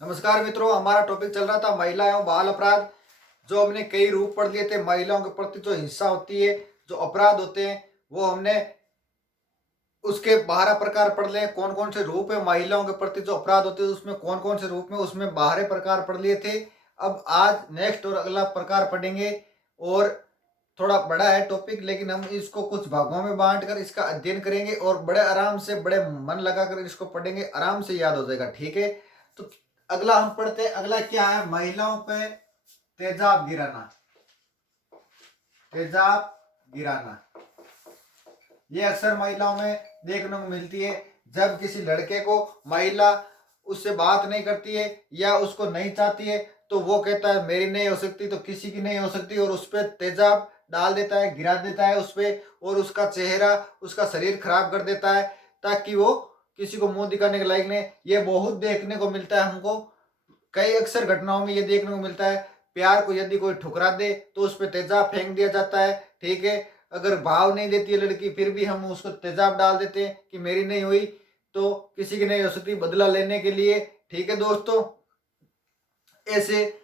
नमस्कार मित्रों, हमारा टॉपिक चल रहा था महिला एवं बाल अपराध। जो हमने कई रूप पढ़ लिए थे। महिलाओं के प्रति जो हिंसा होती है, जो अपराध होते हैं, वो हमने उसके 12 प्रकार पढ़ लिए। कौन कौन से रूप है महिलाओं के प्रति जो अपराध होते हैं, उसमें कौन कौन से रूप में, उसमें 12 प्रकार पढ़ लिए थे। अब आज नेक्स्ट और अगला प्रकार पढ़ेंगे। और थोड़ा बड़ा है टॉपिक, लेकिन हम इसको कुछ भागों में बांट कर इसका अध्ययन करेंगे और बड़े आराम से, बड़े मन लगाकर इसको पढ़ेंगे, आराम से याद हो जाएगा। ठीक है, तो अगला हम पढ़ते हैं। अगला क्या है? महिलाओं पे तेजाब गिराना। तेजाब गिराना ये अक्सर महिलाओं में देखने को मिलती है। जब किसी लड़के को महिला उससे बात नहीं करती है या उसको नहीं चाहती है, तो वो कहता है मेरी नहीं हो सकती तो किसी की नहीं हो सकती, और उस पर तेजाब डाल देता है, गिरा देता है उस पे, और उसका चेहरा, उसका शरीर खराब कर देता है, ताकि वो किसी को मुंह दिखाने के लायक नहीं। ये बहुत देखने को मिलता है हमको। कई अक्सर घटनाओं में ये देखने को मिलता है। प्यार को यदि कोई ठुकरा दे तो उस पर तेजाब फेंक दिया जाता है। ठीक है, अगर भाव नहीं देती है लड़की, फिर भी हम उसको तेजाब डाल देते हैं कि मेरी नहीं हुई तो किसी की नहीं हो सकती, बदला लेने के लिए। ठीक है दोस्तों, ऐसे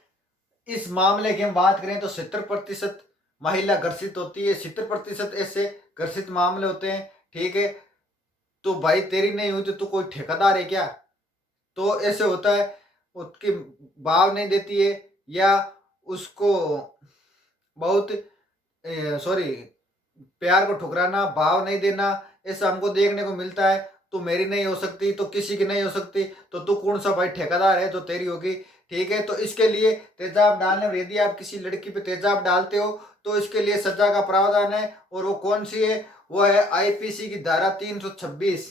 इस मामले की हम बात करें तो 70% महिला घर्षित होती है। 70% ऐसे घर्षित मामले होते हैं। ठीक है, तो भाई तेरी नहीं हुई तो तू कोई ठेकेदार है क्या? तो ऐसे होता है, उसकी भाव नहीं देती है, या उसको बहुत सॉरी, प्यार को ठुकराना, भाव नहीं देना, ऐसा हमको देखने को मिलता है। तू मेरी नहीं हो सकती तो किसी की नहीं हो सकती, तो तू कौन सा भाई ठेकेदार है जो तेरी होगी? ठीक है, तो इसके लिए तेजाब डालने, और यदि आप किसी लड़की पे तेजाब डालते हो तो इसके लिए सजा का प्रावधान है। और वो कौन सी है? वो है आईपीसी की धारा 326।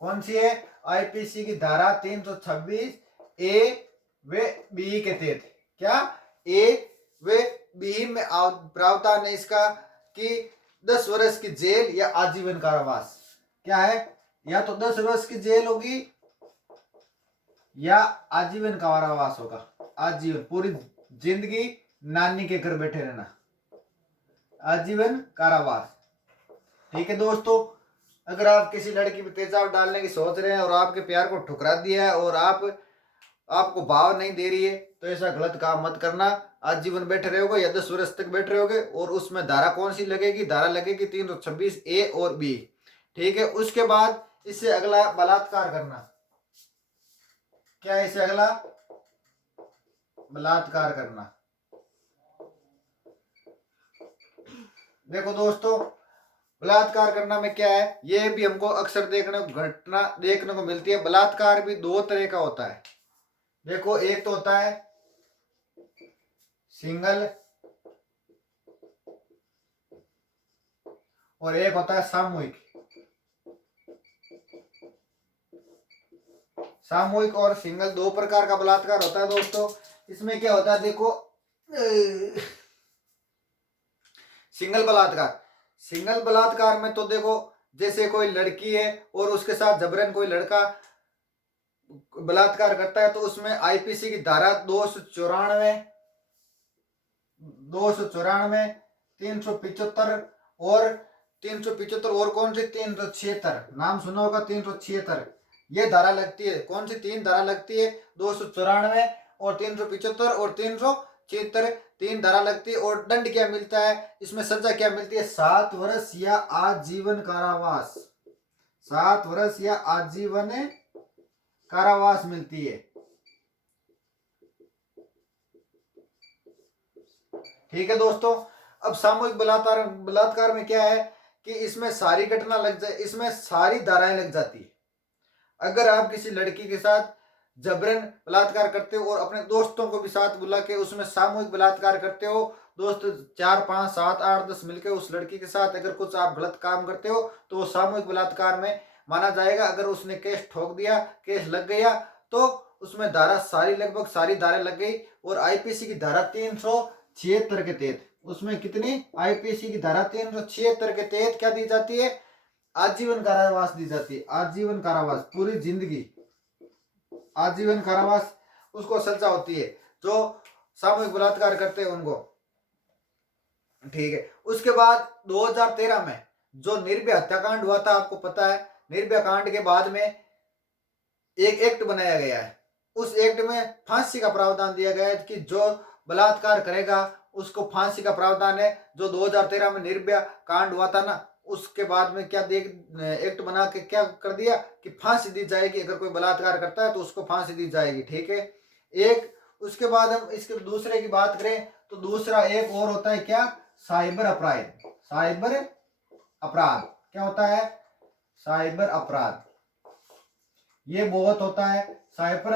कौन सी है? आईपीसी की धारा 326 ए व बी के तहत। क्या? ए व बी में प्रावधान है इसका कि 10 वर्ष की जेल या आजीवन कारावास। क्या है? या तो 10 वर्ष की जेल होगी या आजीवन कारावास होगा। आजीवन, पूरी जिंदगी नानी के घर बैठे रहना, आजीवन कारावास। ठीक है दोस्तों, अगर आप किसी लड़की पे तेजाब डालने की सोच रहे हैं और आपके प्यार को ठुकरा दिया है और आपको भाव नहीं दे रही है, तो ऐसा गलत काम मत करना। आजीवन बैठे रहोगे या 10 वर्ष तक बैठे रहोगे। और उसमें धारा कौन सी लगेगी? धारा लगेगी 326 ए और बी। ठीक है, उसके बाद इससे अगला बलात्कार करना। क्या है इससे अगला? बलात्कार करना। देखो दोस्तों, बलात्कार करना में क्या है, ये भी हमको अक्सर घटना देखने को मिलती है। बलात्कार भी दो तरह का होता है। देखो, एक तो होता है सिंगल और एक होता है सामूहिक। सामूहिक और सिंगल दो प्रकार का बलात्कार होता है दोस्तों। इसमें क्या होता है, देखो, सिंगल बलात्कार। सिंगल बलात्कार में तो देखो, जैसे कोई लड़की है और उसके साथ जबरन कोई लड़का बलात्कार करता है, तो उसमें आईपीसी की धारा 294, 375 और 375 और कौन सी 376, नाम सुना होगा 376। ये धारा लगती है। कौन सी तीन धारा लगती है? 294 और 375 और 376, तीन धारा लगती है। और दंड क्या मिलता है इसमें? सजा क्या मिलती है? 7 वर्ष या आजीवन कारावास। 7 वर्ष या आजीवन कारावास मिलती है। ठीक है दोस्तों, अब सामूहिक बलात्कार, बलात्कार में क्या है कि इसमें सारी घटना लग जाए, इसमें सारी धाराएं लग जाती है। अगर आप किसी लड़की के साथ जबरन बलात्कार करते हो और अपने दोस्तों को भी साथ बुला के उसमें सामूहिक बलात्कार करते हो, दोस्त 4 5 7 8 10 मिलकर उस लड़की के साथ अगर कुछ आप गलत काम करते हो, तो वो सामूहिक बलात्कार में माना जाएगा। अगर उसने केस ठोक दिया, केस लग गया, तो उसमें धारा सारी, लगभग सारी धारा लग गई। और आईपीसी की धारा 376 के तहत, उसमें कितनी? आईपीसी की धारा 376 के तहत क्या दी जाती है? आजीवन कारावास दी जाती है। आजीवन कारावास, पूरी जिंदगी आजीवन कारावास उसको सजा होती है जो सामूहिक बलात्कार करते हैं उनको। ठीक है, उसके बाद 2013 में जो निर्भया हत्याकांड हुआ था, आपको पता है। निर्भया कांड के बाद में एक एक्ट बनाया गया है। उस एक्ट में फांसी का प्रावधान दिया गया है कि जो बलात्कार करेगा उसको फांसी का प्रावधान है। जो 2013 में निर्भया कांड हुआ था ना, उसके बाद में क्या देख एक्ट बना के क्या कर दिया कि फांसी दी जाएगी, अगर कोई बलात्कार करता है तो उसको फांसी दी जाएगी, ठीक है। एक उसके बाद हम इसके दूसरे की बात करें तो दूसरा एक और होता है क्या, साइबर अपराध। साइबर अपराध क्या होता है, साइबर अपराध, ये बहुत होता है। साइबर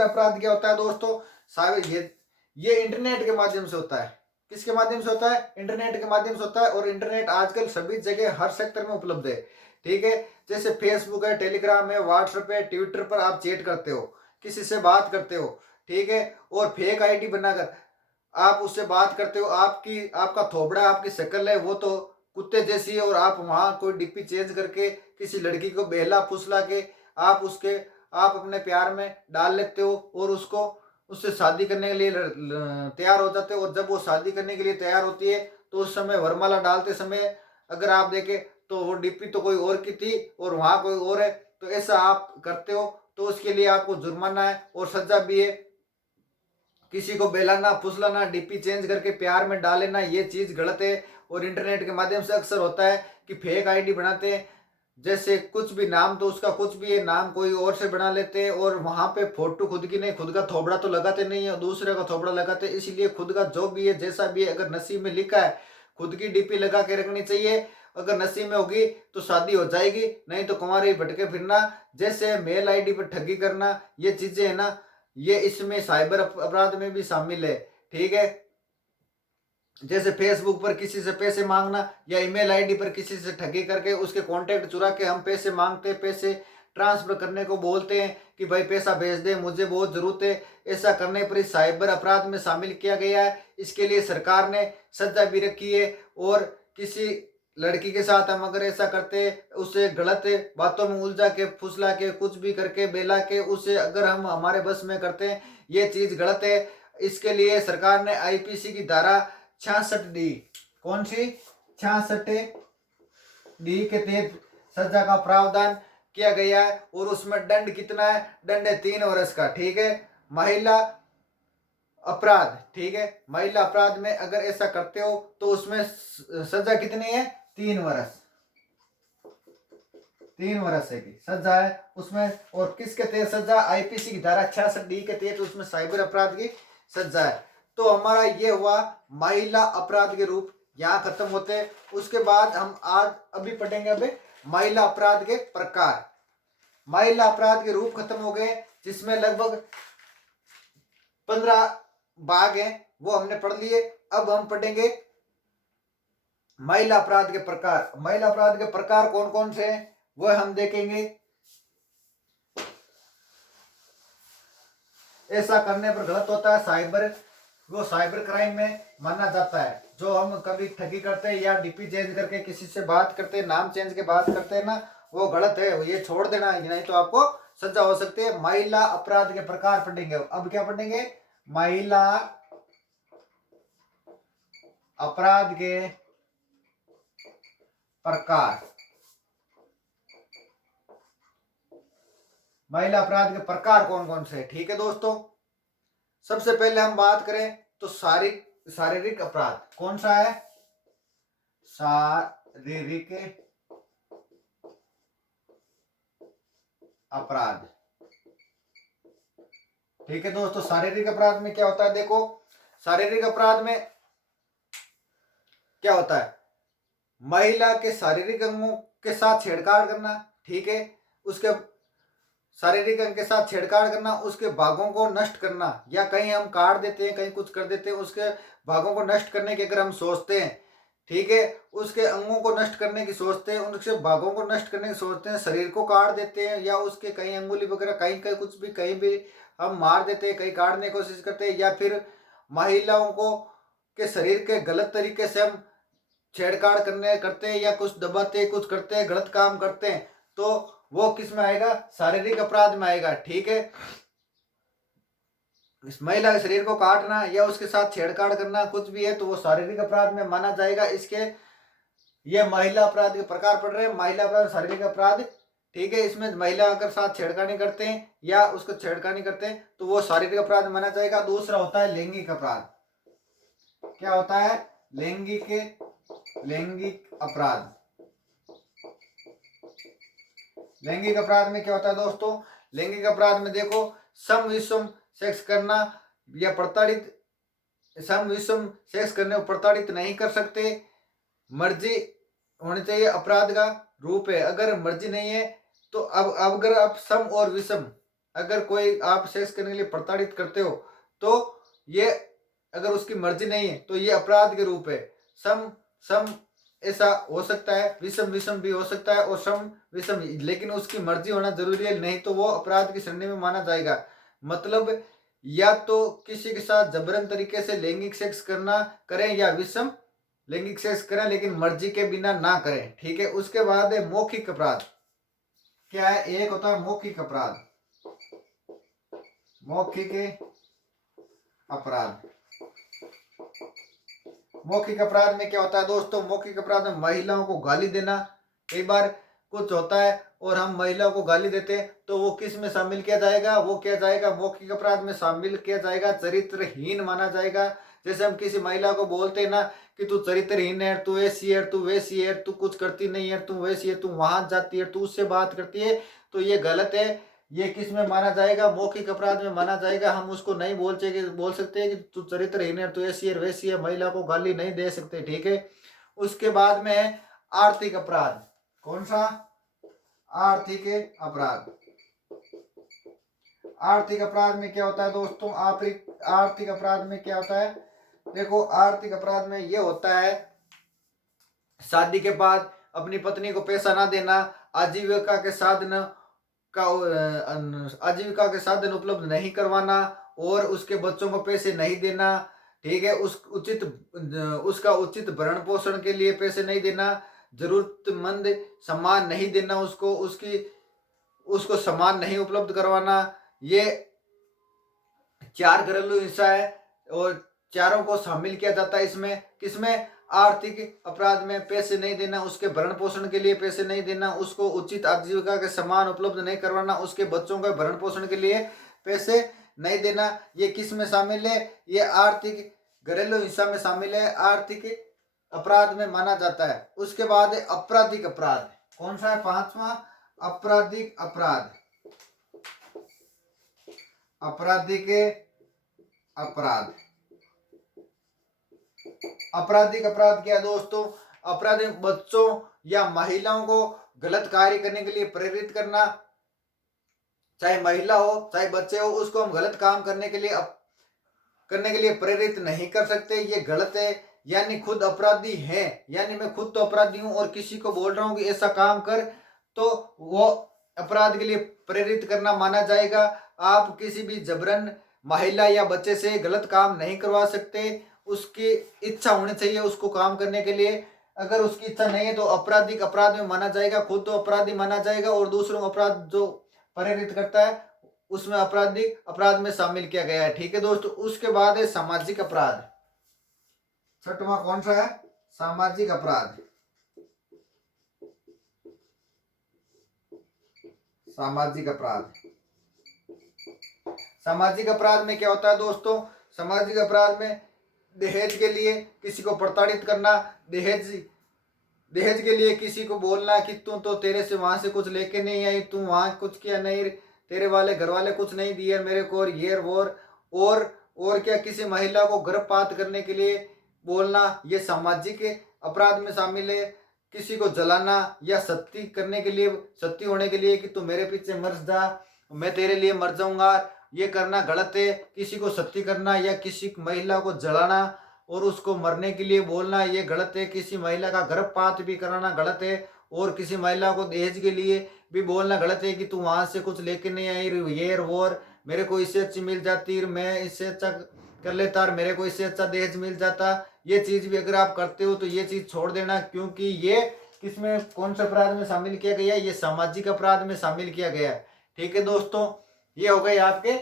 अपराध क्या होता है दोस्तों, साइबर ये इंटरनेट के माध्यम से होता है। किसके माध्यम से होता है, इंटरनेट के माध्यम से होता है। और इंटरनेट आजकल सभी जगह हर सेक्टर में उपलब्ध है, ठीक है। जैसे फेसबुक है, टेलीग्राम है, व्हाट्सएप है, ट्विटर पर आप चैट करते हो, किसी से बात करते हो, ठीक है। और फेक आईडी बनाकर आप उससे बात करते हो, आपका थोबड़ा आपकी शक्ल है वो तो कुत्ते जैसी है, और आप वहां कोई डीपी चेंज करके किसी लड़की को बहला फुसला के आप अपने प्यार में डाल लेते हो और उससे शादी करने के लिए तैयार हो जाते हो। और जब वो शादी करने के लिए तैयार होती है तो उस समय वरमाला डालते समय अगर आप देखें तो वो डीपी तो कोई और की थी और वहां कोई और है, तो ऐसा आप करते हो तो उसके लिए आपको जुर्माना है और सजा भी है। किसी को बेलाना फुसलाना डीपी चेंज करके प्यार में डालेना ये चीज गलत है। और इंटरनेट के माध्यम से अक्सर होता है कि फेक आईडी बनाते हैं, जैसे कुछ भी नाम तो उसका कुछ भी है, नाम कोई और से बना लेते हैं और वहां पे फोटो खुद की नहीं, खुद का थोबड़ा तो लगाते नहीं है, दूसरे का थोबड़ा लगाते हैं। इसीलिए खुद का जो भी है जैसा भी है, अगर नसीब में लिखा है खुद की डीपी लगा के रखनी चाहिए। अगर नसीब में होगी तो शादी हो जाएगी, नहीं तो कुंवारे ही भटके फिरना। जैसे मेल आईडी पर ठगी करना ये चीजें है ना, ये इसमें साइबर अपराध में भी शामिल है, ठीक है। जैसे फेसबुक पर किसी से पैसे मांगना या ईमेल आईडी पर किसी से ठगी करके उसके कांटेक्ट चुरा के हम पैसे मांगते, पैसे ट्रांसफर करने को बोलते हैं कि भाई पैसा भेज दे मुझे बहुत जरूरत है। ऐसा करने पर इस साइबर अपराध में शामिल किया गया है। इसके लिए सरकार ने सजा भी रखी है। और किसी लड़की के साथ हम अगर ऐसा करते, उसे गलत बातों में उलझा के फुसला के कुछ भी करके बेला के उसे अगर हम हमारे बस में करते हैं, ये चीज गलत है। इसके लिए सरकार ने आईपीसी की धारा 66D, कौन सी 66D के तहत सजा का प्रावधान किया गया है। और उसमें दंड कितना है, दंड है 3 वर्ष का, ठीक है। महिला अपराध, ठीक है, महिला अपराध में अगर ऐसा करते हो तो उसमें सजा कितनी है, 3 वर्ष, 3 वर्ष है की सजा है उसमें। और किसके तहत सजा, आईपीसी की धारा 66D के तहत उसमें साइबर अपराध की सजा है। तो हमारा ये हुआ महिला अपराध के रूप, यहाँ खत्म होते हैं। उसके बाद हम आज अभी पढ़ेंगे अभी महिला अपराध के प्रकार। महिला अपराध के रूप खत्म हो गए, जिसमें लगभग 15 भाग हैं, वो हमने पढ़ लिए। अब हम पढ़ेंगे महिला अपराध के प्रकार। महिला अपराध के प्रकार कौन कौन से हैं वो हम देखेंगे। ऐसा करने पर गलत होता है, वो साइबर क्राइम में माना जाता है। जो हम कभी ठगी करते हैं या डीपी चेंज करके किसी से बात करते हैं, नाम चेंज के बात करते हैं ना, वो गलत है, ये छोड़ देना, नहीं तो आपको सजा हो सकती है। महिला अपराध के प्रकार पढ़ेंगे। अब क्या पढ़ेंगे, महिला अपराध के प्रकार। महिला अपराध के प्रकार कौन कौन से, ठीक है दोस्तों। सबसे पहले हम बात करें तो शारीरिक अपराध कौन सा है, शारीरिक अपराध, ठीक है दोस्तों। शारीरिक अपराध में क्या होता है, देखो शारीरिक अपराध में क्या होता है, महिला के शारीरिक अंगों के साथ छेड़छाड़ करना, ठीक है। उसके शारीरिक अंग के साथ छेड़छाड़ करना, उसके भागों को नष्ट करना, या कहीं हम काट देते हैं, कहीं कुछ कर देते हैं, उसके भागों को नष्ट करने की अगर हम सोचते हैं, ठीक है, उसके अंगों को नष्ट करने की सोचते हैं, उनके भागों को नष्ट करने की सोचते हैं, शरीर को काट देते हैं, या उसके कहीं अंगुली वगैरह कहीं कहीं कुछ भी कहीं भी हम मार देते हैं, कहीं काटने की कोशिश करते हैं, या फिर महिलाओं को के शरीर के गलत तरीके से हम छेड़छाड़ करते हैं, या कुछ दबाते हैं, कुछ करते हैं, गलत काम करते हैं, तो वो किस में आएगा, शारीरिक अपराध में आएगा, ठीक है। इस महिला के शरीर को काटना या उसके साथ छेड़छाड़ करना कुछ भी है तो वो शारीरिक अपराध में माना जाएगा। इसके ये महिला अपराध के प्रकार पड़ रहे हैं, महिला अपराध, शारीरिक अपराध, ठीक है, इसमें महिला अगर साथ छेड़खानी करते हैं या उसको छेड़खानी करते हैं तो वो शारीरिक अपराध माना जाएगा। दूसरा होता है लैंगिक अपराध। क्या होता है? लैंगिक अपराध। लैंगिक अपराध में क्या होता है दोस्तों? लैंगिक अपराध में देखो, सम विषम सेक्स करना या प्रताड़ित, सम विषम सेक्स करने को प्रताड़ित नहीं कर सकते, मर्जी होनी चाहिए अपराध का रूप है। अगर मर्जी नहीं है तो अब अगर आप सम और विषम, अगर कोई आप सेक्स करने के लिए प्रताड़ित करते हो तो ये, अगर उसकी मर्जी नहीं है तो ये अपराध के रूप है। सम सम ऐसा हो सकता है, विषम विषम भी हो सकता है और सम विषम, लेकिन उसकी मर्जी होना जरूरी है, नहीं तो वो अपराध की श्रेणी में माना जाएगा। मतलब या तो किसी के साथ जबरन तरीके से लैंगिक सेक्स करना करें या विषम लैंगिक सेक्स करें लेकिन मर्जी के बिना ना करें। ठीक है, उसके बाद है मौखिक अपराध। क्या है? एक होता है मौखिक अपराध। मौखिक अपराध। मौखिक अपराध में क्या होता है दोस्तों? मौखिक अपराध में महिलाओं को गाली देना। कई बार कुछ होता है और हम महिलाओं को गाली देते हैं तो वो किस में शामिल किया जाएगा? वो किया जाएगा मौखिक अपराध में शामिल किया जाएगा, चरित्रहीन माना जाएगा। जैसे हम किसी महिला को बोलते हैं ना कि तू चरित्रहीन है, तू ऐसी है, तू वैसी है, तू कुछ करती नहीं है, तू वैसी है, तू वहां जाती है, तू उससे बात करती है, तो ये गलत है। ये किस में माना जाएगा? मौखिक अपराध में माना जाएगा। हम उसको नहीं बोल सकते कि तू चरित्रहीन है, तू ऐसी है वैसी है, महिला को गाली नहीं दे सकते। ठीक है, उसके बाद में है आर्थिक अपराध। कौन सा? आर्थिक अपराध। आर्थिक अपराध में क्या होता है दोस्तों? आर्थिक अपराध में क्या होता है? देखो, आर्थिक अपराध में ये होता है शादी के बाद अपनी पत्नी को पैसा ना देना, आजीविका के साधन आजीविका के साधन उपलब्ध नहीं करवाना और उसके बच्चों को पैसे नहीं देना। ठीक है, उसका उचित भरण पोषण के लिए पैसे नहीं देना, जरूरतमंद सामान नहीं देना, उसको सामान नहीं उपलब्ध करवाना। ये 4 घरेलू हिंसा है और चारों को शामिल किया जाता है इसमें। किसमें? आर्थिक अपराध में। पैसे नहीं देना, उसके भरण पोषण के लिए पैसे नहीं देना, उसको उचित आजीविका के सामान उपलब्ध नहीं करवाना, उसके बच्चों के भरण पोषण के लिए पैसे नहीं देना, ये किस में शामिल है? ये आर्थिक घरेलू हिंसा में शामिल है, आर्थिक अपराध में माना जाता है। उसके बाद है आपराधिक अपराध। कौन सा है? 5वां, आपराधिक अपराध। आपराधिक अपराध। आपराधिक अपराध क्या है दोस्तों? अपराधिक बच्चों या महिलाओं को गलत कार्य करने के लिए प्रेरित करना, चाहे महिला हो चाहे बच्चे हो, उसको हम गलत काम करने के लिए प्रेरित नहीं कर सकते, ये गलत है। यानी खुद अपराधी है, यानी मैं खुद तो अपराधी हूं और किसी को बोल रहा हूं कि ऐसा काम कर, तो वो अपराध के लिए प्रेरित करना माना जाएगा। आप किसी भी जबरन महिला या बच्चे से गलत काम नहीं करवा सकते, उसकी इच्छा होनी चाहिए उसको काम करने के लिए। अगर उसकी इच्छा नहीं है तो आपराधिक अपराध में माना जाएगा, खुद तो अपराधी माना जाएगा और दूसरों को अपराध जो प्रेरित करता है उसमें आपराधिक अपराध में शामिल किया गया है। ठीक है दोस्तों, उसके बाद है सामाजिक अपराध। 6वां कौन सा है? सामाजिक अपराध। सामाजिक अपराध। सामाजिक अपराध में क्या होता है दोस्तों? सामाजिक अपराध में दहेज के लिए किसी को प्रताड़ित करना, दहेज के लिए किसी को बोलना कि तू तो तेरे से वहां से कुछ लेके नहीं आई, तू वहां कुछ किया नहीं, तेरे वाले घर वाले कुछ नहीं दिए मेरे को, ये और क्या, किसी महिला को गर्भपात करने के लिए बोलना, ये सामाजिक अपराध में शामिल है। किसी को जलाना या सती करने के लिए, सती होने के लिए कि तू मेरे पीछे मर जा, मैं तेरे लिए मर जाऊंगा, ये करना गलत है। किसी को सती करना या किसी महिला को जलाना और उसको मरने के लिए बोलना, ये गलत है। किसी महिला का गर्भपात भी कराना गलत है और किसी महिला को दहेज के लिए भी बोलना गलत है कि तू वहां से कुछ लेके नहीं आई, ये और मेरे को इससे अच्छी मिल जाती, मैं इससे अच्छा कर लेता और मेरे को इससे अच्छा दहेज मिल जाता। ये चीज भी अगर आप करते हो तो ये चीज छोड़ देना, क्योंकि ये किसमें, कौन से अपराध में शामिल किया गया है? ये सामाजिक अपराध में शामिल किया गया है। ठीक है दोस्तों, ये हो गए आपके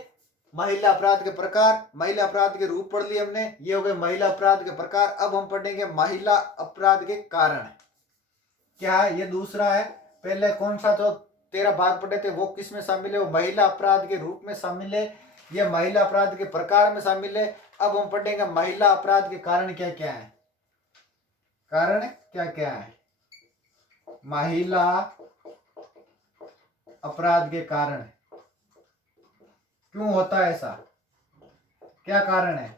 महिला अपराध के प्रकार, महिला अपराध के रूप पढ़ लिए हमने, ये हो गए महिला अपराध के प्रकार। अब हम पढ़ेंगे महिला अपराध के कारण। क्या है? ये दूसरा है। पहले कौन सा? तो 13 भाग पढ़े थे वो किस में शामिल है, वो महिला अपराध के रूप में शामिल है, ये महिला अपराध के प्रकार में शामिल है। अब हम पढ़ेंगे महिला अपराध के कारण क्या क्या है, कारण क्या क्या है, महिला अपराध के कारण क्यों होता है ऐसा, क्या कारण है,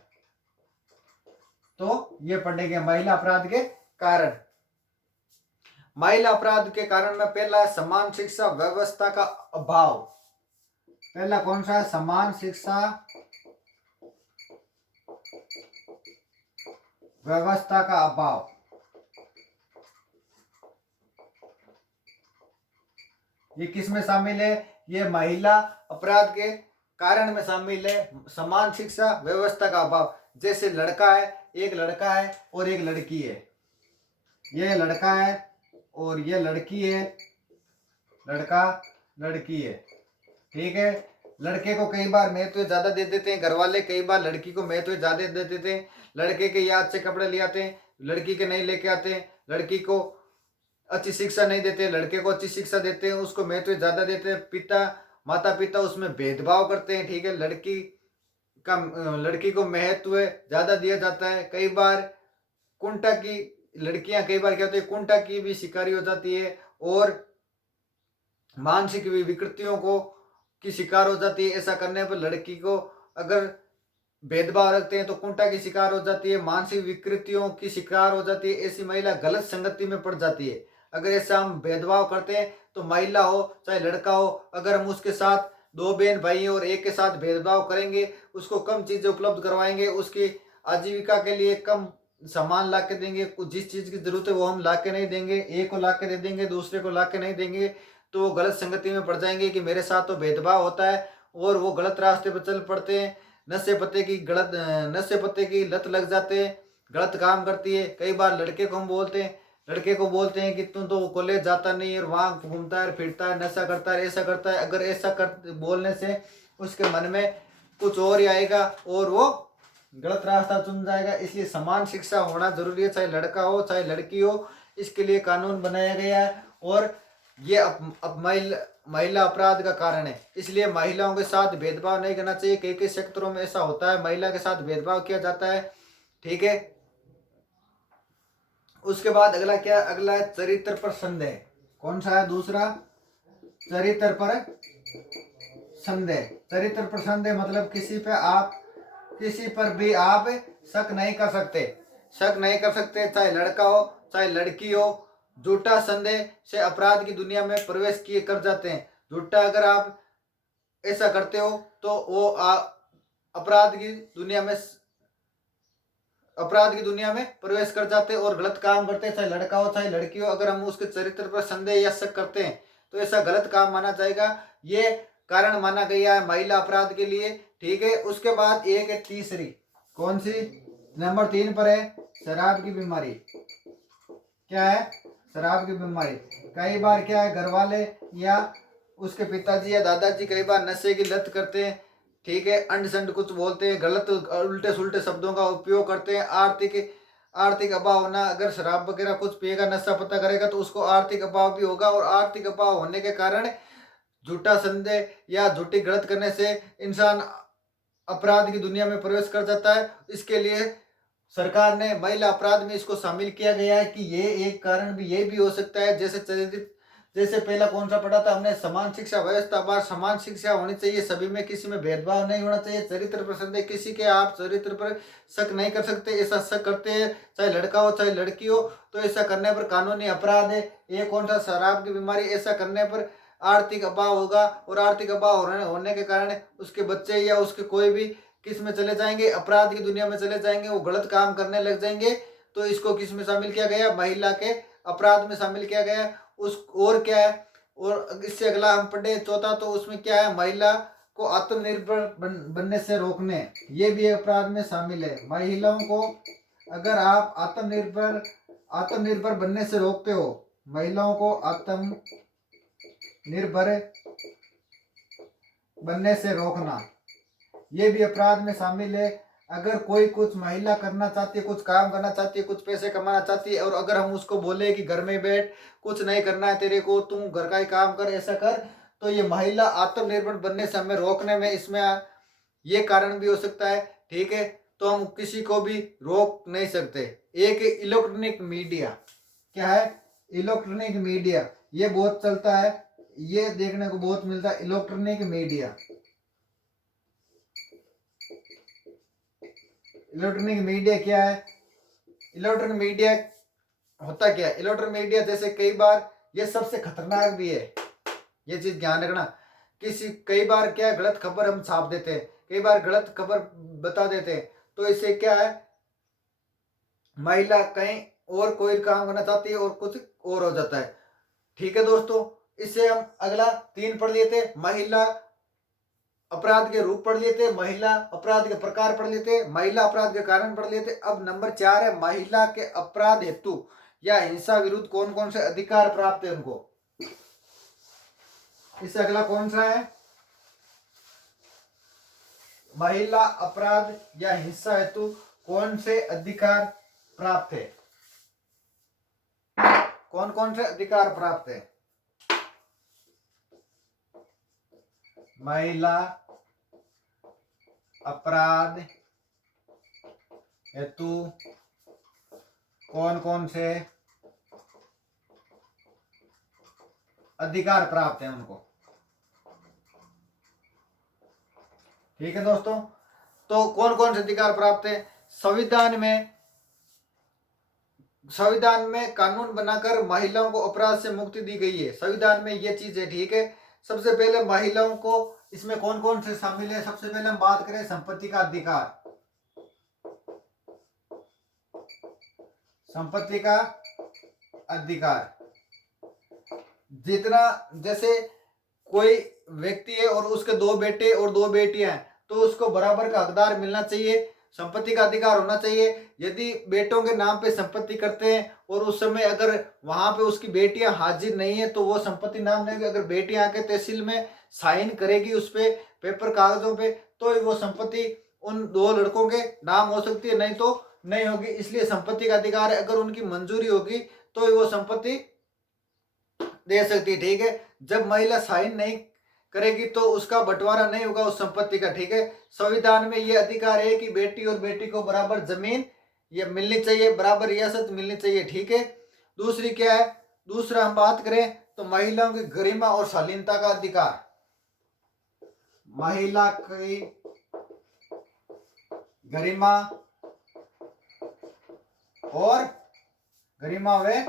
तो ये पढ़ेंगे महिला अपराध के कारण। महिला अपराध के कारण में पहला है समान शिक्षा व्यवस्था का अभाव। पहला कौन सा है, समान शिक्षा व्यवस्था का अभाव। ये किस में शामिल है, ये महिला अपराध के कारण में शामिल है, समान शिक्षा व्यवस्था का अभाव। जैसे लड़का है, एक लड़का है और एक लड़की है, ये लड़का है और ये लड़की है, लड़का लड़की है, ठीक है। लड़के को कई बार महत्व ज्यादा दे देते हैं घर वाले, कई बार लड़की को महत्व ज्यादा दे देते हैं। लड़के के याद से कपड़े ले आते हैं, लड़की के नहीं लेके आते हैं। लड़की को अच्छी शिक्षा नहीं देते, लड़के को अच्छी शिक्षा देते हैं, उसको महत्व ज्यादा देते हैं। पिता माता पिता उसमें भेदभाव करते हैं, ठीक है। लड़की को महत्व ज्यादा दिया जाता है। कई बार कुंठा की लड़कियां कई बार क्या होती है, कुंठा की भी शिकारी हो जाती है और मानसिक विकृतियों को की शिकार हो जाती है। ऐसा करने पर लड़की को अगर भेदभाव रखते हैं तो कुंठा की शिकार हो जाती है, मानसिक विकृतियों की शिकार हो जाती है। ऐसी महिला गलत संगति में पड़ जाती है। अगर ऐसा हम भेदभाव करते हैं तो महिला हो चाहे लड़का हो, अगर हम उसके साथ दो बहन भाई और एक के साथ भेदभाव करेंगे, उसको कम चीजें उपलब्ध करवाएंगे, उसकी आजीविका के लिए कम सामान ला के देंगे, कुछ जिस चीज की जरूरत है वो हम ला के नहीं देंगे, एक को ला के दे देंगे दूसरे को ला के नहीं देंगे, तो वो गलत संगति में पड़ जाएंगे कि मेरे साथ तो भेदभाव होता है और वो गलत रास्ते पर चल पड़ते हैं। नशे पत्ते की लत लग जाते हैं, गलत काम करती है। कई बार लड़के को बोलते हैं कि तुम तो कॉलेज जाता नहीं है और वहाँ घूमता है फिरता है, नशा करता है, ऐसा करता है। अगर ऐसा कर बोलने से उसके मन में कुछ और ही आएगा और वो गलत रास्ता चुन जाएगा। इसलिए समान शिक्षा होना जरूरी है, चाहे लड़का हो चाहे लड़की हो। इसके लिए कानून बनाया गया है और ये अब महिला अपराध का कारण है। इसलिए महिलाओं के साथ भेदभाव नहीं करना चाहिए। कई कई सेक्टरों में ऐसा होता है, महिला के साथ भेदभाव किया जाता है, ठीक है। उसके बाद अगला क्या, अगला है चरित्र पर संदेह। कौन सा है दूसरा, चरित्र पर संदेह। चरित्र पर संदेह मतलब किसी पर भी आप शक नहीं कर सकते, चाहे लड़का हो चाहे लड़की हो। झूठा संदेह से अपराध की दुनिया में प्रवेश किए कर जाते हैं। झूठा अगर आप ऐसा करते हो तो वो अपराध की दुनिया में प्रवेश कर जाते हैं और गलत काम करते हैं, चाहे लड़का हो चाहे लड़की हो। अगर हम उसके चरित्र पर संदेह या शक करते हैं तो ऐसा गलत काम माना जाएगा। ये कारण माना गया है महिला अपराध के लिए, ठीक है। उसके बाद एक है तीसरी, कौन सी, नंबर 3 पर है शराब की बीमारी। क्या है, शराब की बीमारी। कई बार क्या है, घर वाले या उसके पिताजी या दादाजी कई बार नशे की लत करते हैं, ठीक है। अंड संड कुछ बोलते हैं, गलत उल्टे सुल्टे शब्दों का उपयोग करते हैं। आर्थिक अभाव होना, अगर शराब वगैरह कुछ पिएगा नशा पता करेगा तो उसको आर्थिक अभाव भी होगा और आर्थिक अभाव होने के कारण झूठा संदेह या झूठी गलत करने से इंसान अपराध की दुनिया में प्रवेश कर जाता है। इसके लिए सरकार ने महिला अपराध में इसको शामिल किया गया है कि ये एक कारण भी ये भी हो सकता है। जैसे पहला कौन सा पढ़ा था हमने, समान शिक्षा व्यवस्था। बार समान शिक्षा होनी चाहिए सभी में, किसी में भेदभाव नहीं होना चाहिए। चरित्र पर संदेह, किसी के आप चरित्र पर शक नहीं कर सकते। ऐसा शक करते हैं चाहे लड़का हो चाहे लड़की हो तो ऐसा करने पर कानूनी अपराध है। ये कौन सा, शराब की बीमारी। ऐसा करने पर आर्थिक अभाव होगा और आर्थिक अभाव होने के कारण उसके बच्चे या उसके कोई भी किस में चले जाएंगे, अपराध की दुनिया में चले जाएंगे, वो गलत काम करने लग जाएंगे। तो इसको किस में शामिल किया गया, महिला के अपराध में शामिल किया गया। उस और क्या है, और इससे अगला हम पढ़े चौथा, तो उसमें क्या है, महिला को आत्मनिर्भर बनने से रोकने, ये भी अपराध में शामिल है। महिलाओं को अगर आप आत्मनिर्भर बनने से रोकते हो, महिलाओं को आत्मनिर्भर बनने से रोकना, ये भी अपराध में शामिल है। अगर कोई कुछ महिला करना चाहती है, कुछ काम करना चाहती है, कुछ पैसे कमाना चाहती है, और अगर हम उसको बोले कि घर में बैठ, कुछ नहीं करना है तेरे को, तू घर का ही काम कर, ऐसा कर, तो ये महिला आत्मनिर्भर बनने से हमें रोकने में इसमें ये कारण भी हो सकता है। ठीक है, तो हम किसी को भी रोक नहीं सकते। एक इलेक्ट्रॉनिक मीडिया, क्या है, इलेक्ट्रॉनिक मीडिया, ये बहुत चलता है, ये देखने को बहुत मिलता है इलेक्ट्रॉनिक मीडिया। इलेक्ट्रॉनिक मीडिया क्या है, इलेक्ट्रॉनिक मीडिया होता क्या है, इलेक्ट्रॉनिक मीडिया जैसे कई बार ये सबसे खतरनाक भी है, ये चीज ध्यान रखना। किसी कई बार क्या है, गलत खबर हम छाप देते हैं, कई बार गलत खबर बता देते हैं, तो इससे क्या है, महिला कहीं और कोई काम करना चाहती है और कुछ और हो जाता है। ठीक है दोस्तों, इससे हम अगला 3 पढ़ लिए थे, महिला अपराध के रूप पढ़ लिए थे, महिला अपराध के प्रकार पढ़ लिए थे, महिला अपराध के कारण पढ़ लिए थे। अब नंबर 4 है, महिला के अपराध हेतु या हिंसा विरुद्ध कौन कौन से अधिकार प्राप्त है उनको। इससे अगला कौन सा है, महिला अपराध या हिंसा हेतु कौन से अधिकार प्राप्त है, कौन कौन से अधिकार प्राप्त है। महिला अपराध हेतु कौन कौन से अधिकार प्राप्त है उनको। ठीक है दोस्तों, तो कौन कौन से अधिकार प्राप्त है, संविधान में कानून बनाकर महिलाओं को अपराध से मुक्ति दी गई है, संविधान में ये चीज है। ठीक है, सबसे पहले महिलाओं को इसमें कौन कौन से शामिल है, सबसे पहले हम बात करें संपत्ति का अधिकार, संपत्ति का अधिकार। जितना जैसे कोई व्यक्ति है और उसके 2 बेटे और 2 बेटियां हैं, तो उसको बराबर का हकदार मिलना चाहिए, संपत्ति का अधिकार होना चाहिए। यदि बेटों के नाम पे संपत्ति करते हैं और उस समय अगर वहां पे उसकी बेटियां हाजिर नहीं है तो वो संपत्ति नाम नहीं होगी। अगर बेटियां आके तहसील में साइन करेगी उस पे पेपर कागजों पे, तो वो संपत्ति उन 2 लड़कों के नाम हो सकती है, नहीं तो नहीं होगी। इसलिए संपत्ति का अधिकार है, अगर उनकी मंजूरी होगी तो वो संपत्ति दे सकती है। ठीक है, जब महिला साइन नहीं करेगी तो उसका बंटवारा नहीं होगा उस संपत्ति का। ठीक है, संविधान में ये अधिकार है कि बेटी और बेटी को बराबर जमीन ये मिलनी चाहिए, बराबर रियासत मिलनी चाहिए। ठीक है, दूसरी क्या है, दूसरा हम बात करें तो महिलाओं की गरिमा और शालीनता का अधिकार, महिला की गरिमा और गरिमा व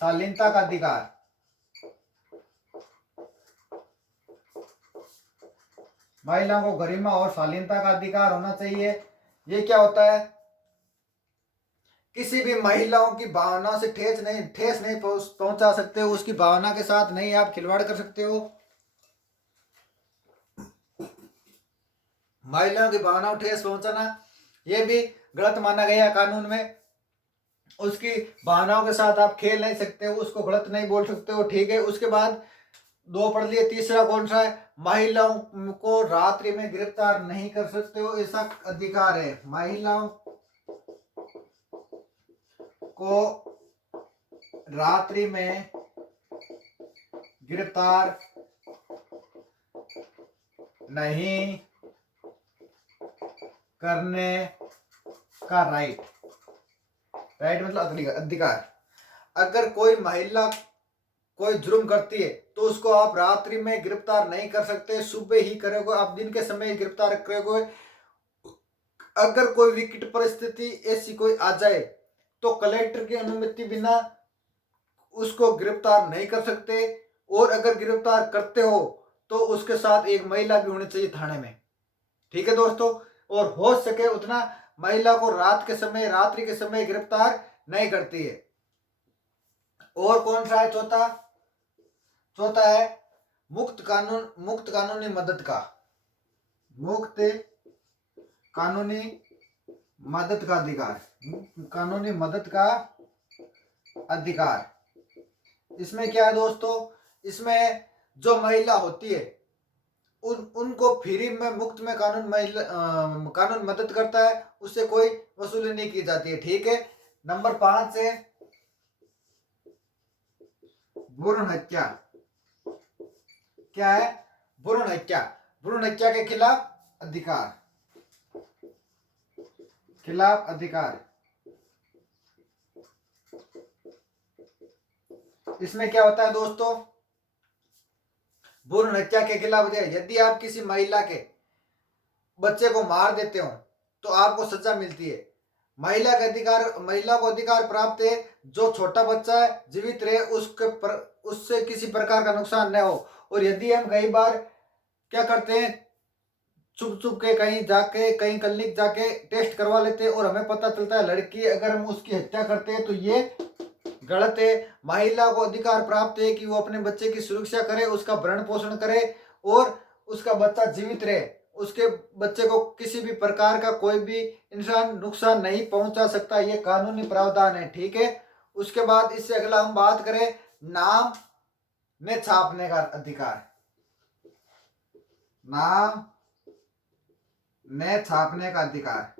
शालीनता का अधिकार। महिलाओं को गरिमा और शालीनता का अधिकार होना चाहिए। ये क्या होता है, किसी भी महिलाओं की भावना से ठेस नहीं पहुंचा सकते हो, उसकी भावना के साथ नहीं आप खिलवाड़ कर सकते हो। महिलाओं की भावनाओं ठेस पहुंचाना ये भी गलत माना गया कानून में, उसकी भावनाओं के साथ आप खेल नहीं सकते हो, उसको गलत नहीं बोल सकते हो। ठीक है, उसके बाद 2 पढ़ लिए, तीसरा कौन सा है, महिलाओं को रात्रि में गिरफ्तार नहीं कर सकते हो, ऐसा अधिकार है। महिलाओं को रात्रि में गिरफ्तार नहीं करने का राइट मतलब अधिकार। अगर कोई महिला कोई जुर्म करती है तो उसको आप रात्रि में गिरफ्तार नहीं कर सकते, सुबह ही करोगे आप, दिन के समय ही गिरफ्तार करोगे। अगर कोई विकट परिस्थिति ऐसी कोई आ जाए तो कलेक्टर की अनुमति बिना उसको गिरफ्तार नहीं कर सकते, और अगर गिरफ्तार करते हो तो उसके साथ एक महिला भी होनी चाहिए थाने में। ठीक है दोस्तों, और हो सके उतना महिला को रात्रि के समय गिरफ्तार नहीं करती है। और कौन सा है चौथा है मुक्त कानूनी मदद का, मुक्त कानूनी मदद का अधिकार, कानूनी मदद का अधिकार। इसमें क्या है दोस्तों, इसमें जो महिला होती है उनको फ्री में मुफ्त में कानून मदद करता है, उससे कोई वसूली नहीं की जाती है। ठीक है। नंबर 5 है भ्रूण हत्या। क्या है? भ्रूण हत्या। भ्रूण हत्या के खिलाफ अधिकार। इसमें क्या होता है दोस्तों? भ्रूण हत्या के खिलाफ यदि आप किसी महिला के बच्चे को मार देते हो तो आपको सजा मिलती है। महिला को अधिकार प्राप्त है जो छोटा बच्चा है जीवित रहे, उससे किसी प्रकार का नुकसान न हो। और यदि हम कई बार क्या करते हैं, चुप चुप के कहीं क्लिनिक जाके टेस्ट करवा लेते हैं और हमें पता चलता है लड़की, अगर हम उसकी हत्या करते हैं तो ये गलत है। महिला को अधिकार प्राप्त है कि वो अपने बच्चे की सुरक्षा करे, उसका भरण पोषण करे और उसका बच्चा जीवित रहे। उसके बच्चे को किसी भी प्रकार का कोई भी इंसान नुकसान नहीं पहुंचा सकता, ये कानूनी प्रावधान है। ठीक है। उसके बाद इससे अगला हम बात करें नाम में छापने का अधिकार। नाम में छापने का अधिकार।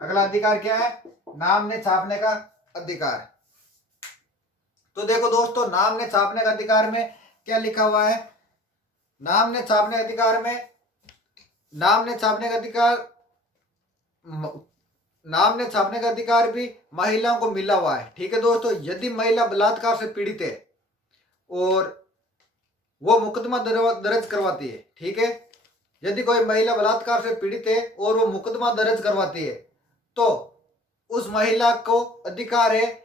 अगला अधिकार क्या है? नाम ने छापने का अधिकार। तो देखो दोस्तों, नाम ने छापने का अधिकार में क्या लिखा हुआ है? नाम ने छापने अधिकार में नाम ने छापने का अधिकार नाम ने छापने का अधिकार भी महिलाओं को मिला हुआ है। ठीक है दोस्तों। यदि महिला बलात्कार से पीड़ित है और वो मुकदमा दर्ज करवाती है, ठीक है, यदि कोई महिला बलात्कार से पीड़ित है और वो मुकदमा दर्ज करवाती है तो उस महिला को अधिकार है,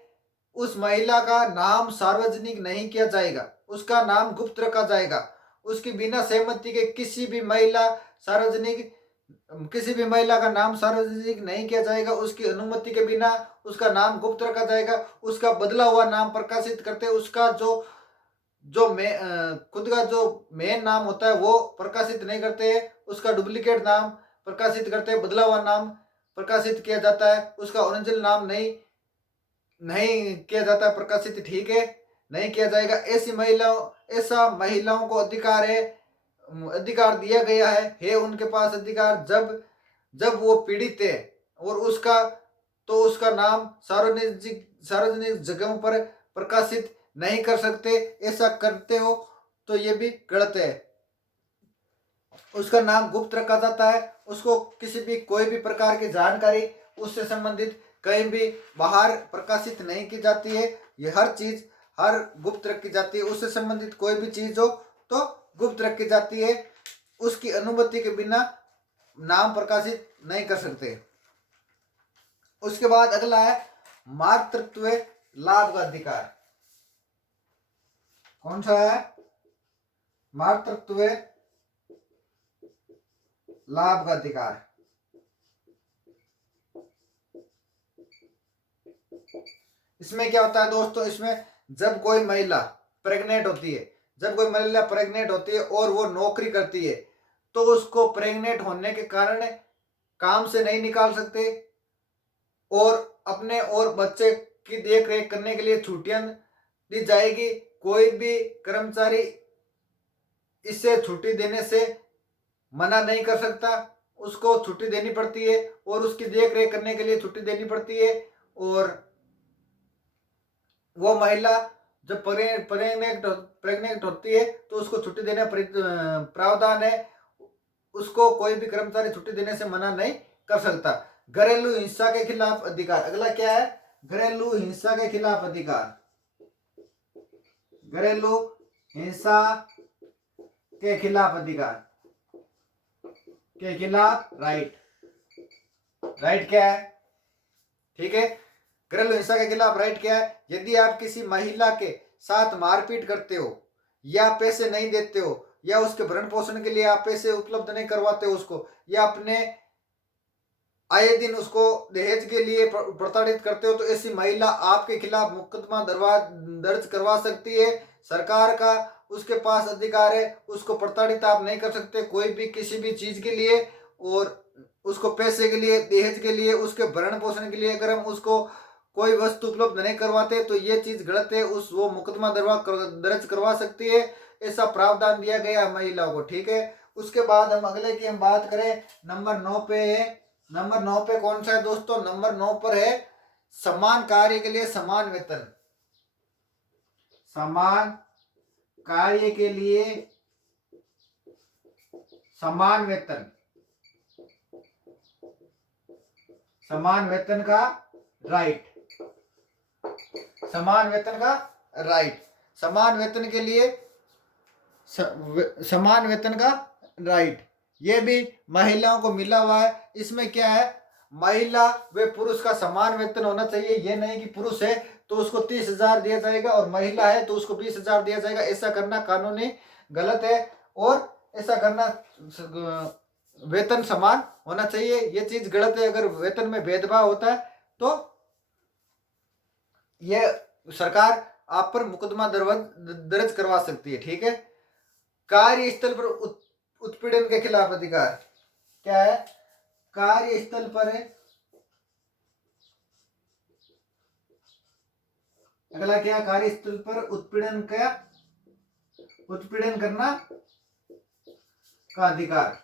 उस महिला का नाम सार्वजनिक नहीं किया जाएगा, उसका नाम गुप्त रखा जाएगा। उसकी बिना सहमति के किसी भी महिला का नाम सार्वजनिक नहीं किया जाएगा। उसकी अनुमति के बिना उसका नाम गुप्त रखा जाएगा। उसका बदला हुआ नाम प्रकाशित करते, उसका खुद का जो मेन नाम होता है वो प्रकाशित नहीं करते हैं। उसका डुप्लीकेट नाम प्रकाशित करते हैं, बदला हुआ नाम प्रकाशित किया जाता है। उसका ओरिजिनल नाम नहीं किया जाता, प्रकाशित, ठीक है, नहीं किया जाएगा। ऐसा महिलाओं को अधिकार दिया गया है उनके पास अधिकार, जब वो पीड़ित है और उसका नाम सार्वजनिक जगहों पर प्रकाशित नहीं कर सकते। ऐसा करते हो तो ये भी गलत है। उसका नाम गुप्त रखा जाता है। उसको कोई भी प्रकार की जानकारी उससे संबंधित कहीं भी बाहर प्रकाशित नहीं की जाती है। ये हर गुप्त रखी जाती है। उससे संबंधित कोई भी चीज हो तो गुप्त रखी जाती है। उसकी अनुमति के बिना नाम प्रकाशित नहीं कर सकते। उसके बाद अगला है मातृत्व लाभ का अधिकार। कौन सा है? मातृत्व लाभ का अधिकार। इसमें क्या होता है दोस्तों? इसमें जब कोई महिला प्रेग्नेंट होती है और वो नौकरी करती है तो उसको प्रेग्नेंट होने के कारण काम से नहीं निकाल सकते और अपने और बच्चे की देख रेख करने के लिए छुट्टियां दी जाएगी। कोई भी कर्मचारी इससे छुट्टी देने से मना नहीं कर सकता, उसको छुट्टी देनी पड़ती है और उसकी देख रेख करने के लिए छुट्टी देनी पड़ती है। और वो महिला जब प्रेग्नेंट होती है तो उसको छुट्टी देने प्रावधान है। उसको कोई भी कर्मचारी छुट्टी देने से मना नहीं कर सकता। घरेलू हिंसा के खिलाफ अधिकार। अगला क्या है? घरेलू हिंसा के खिलाफ अधिकार। घरेलू हिंसा के खिलाफ अधिकार के खिलाफ राइट क्या है? ठीक है। घरेलू हिंसा के खिलाफ राइट क्या है? यदि आप किसी महिला के साथ मारपीट करते हो या पैसे नहीं देते हो या उसके भरण पोषण के लिए आप पैसे उपलब्ध नहीं करवाते हो उसको, या अपने आए दिन उसको दहेज के लिए प्रताड़ित करते हो, तो ऐसी महिला आपके खिलाफ मुकदमा दर्ज करवा सकती है। सरकार का उसके पास अधिकार है, उसको प्रताड़ित आप नहीं कर सकते कोई भी किसी भी चीज के लिए। और उसको पैसे के लिए, दहेज के लिए, उसके भरण पोषण के लिए अगर हम उसको कोई वस्तु उपलब्ध नहीं करवाते तो ये चीज गलत है, उस वो मुकदमा दर्ज करवा सकती है। ऐसा प्रावधान दिया गया महिलाओं को, ठीक है। उसके बाद हम अगले की हम बात करें, नंबर 9 पे है। नंबर 9 पे कौन सा है दोस्तों? नंबर 9 पर है समान कार्य के लिए समान वेतन। समान कार्य के लिए समान वेतन। समान वेतन का राइट। समान वेतन का राइट। समान वेतन के लिए समान वेतन का राइट, ये भी महिलाओं को मिला हुआ है। इसमें क्या है, महिला व पुरुष का समान वेतन होना चाहिए। ये नहीं कि पुरुष है तो उसको 30,000 दिया जाएगा और महिला है तो उसको 20,000 दिया जाएगा। ऐसा करना कानूनी गलत है और ऐसा करना वेतन समान होना चाहिए, ये चीज गलत है। अगर वेतन में भेदभाव होता है तो ये सरकार आप पर मुकदमा दर्ज करवा सकती है, ठीक है। कार्यस्थल पर उत्पीड़न के खिलाफ अधिकार क्या है? कार्यस्थल पर है, अगला क्या? कार्यस्थल पर उत्पीड़न करना का अधिकार।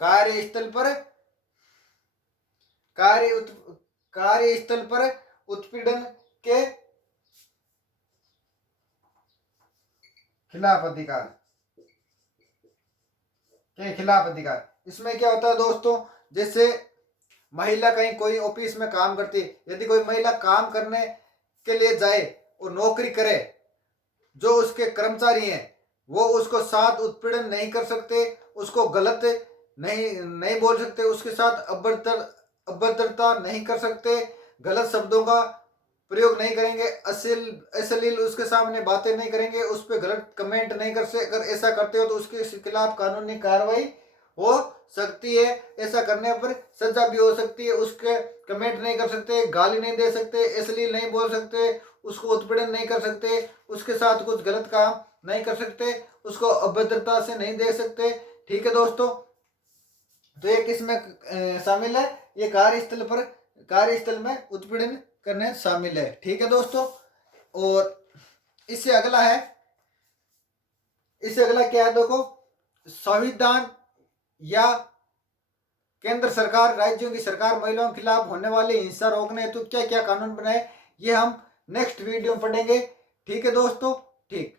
कार्यस्थल पर कार्यस्थल पर उत्पीड़न के खिलाफ अधिकार। इसमें क्या होता है दोस्तों, जैसे महिला कहीं कोई ऑफिस में काम करती है, यदि कोई महिला काम करने के लिए जाए और नौकरी करे, जो उसके कर्मचारी हैं वो उसको साथ उत्पीड़न नहीं कर सकते, उसको गलत नहीं बोल सकते, उसके साथ अभद्रता नहीं कर सकते, गलत शब्दों का प्रयोग नहीं करेंगे, अश्लील उसके सामने बातें नहीं करेंगे, उस पर गलत कमेंट नहीं कर सकते। अगर ऐसा करते हो तो उसके खिलाफ कानूनी कार्रवाई हो सकती है। ऐसा करने पर सजा भी हो सकती है। उसके कमेंट नहीं कर सकते, गाली नहीं दे सकते, अश्लील नहीं बोल सकते, उसको उत्पीड़न नहीं कर सकते, उसके साथ कुछ गलत काम नहीं कर सकते, उसको अभद्रता से नहीं दे सकते, ठीक है दोस्तों। तो ये किसमें शामिल है? ये कार्यस्थल में उत्पीड़न करने शामिल है, ठीक है दोस्तों। और इससे अगला क्या है देखो, संविधान या केंद्र सरकार, राज्यों की सरकार महिलाओं के खिलाफ होने वाली हिंसा रोकने हेतु क्या क्या कानून बनाए, ये हम नेक्स्ट वीडियो में पढ़ेंगे, ठीक है दोस्तों। ठीक।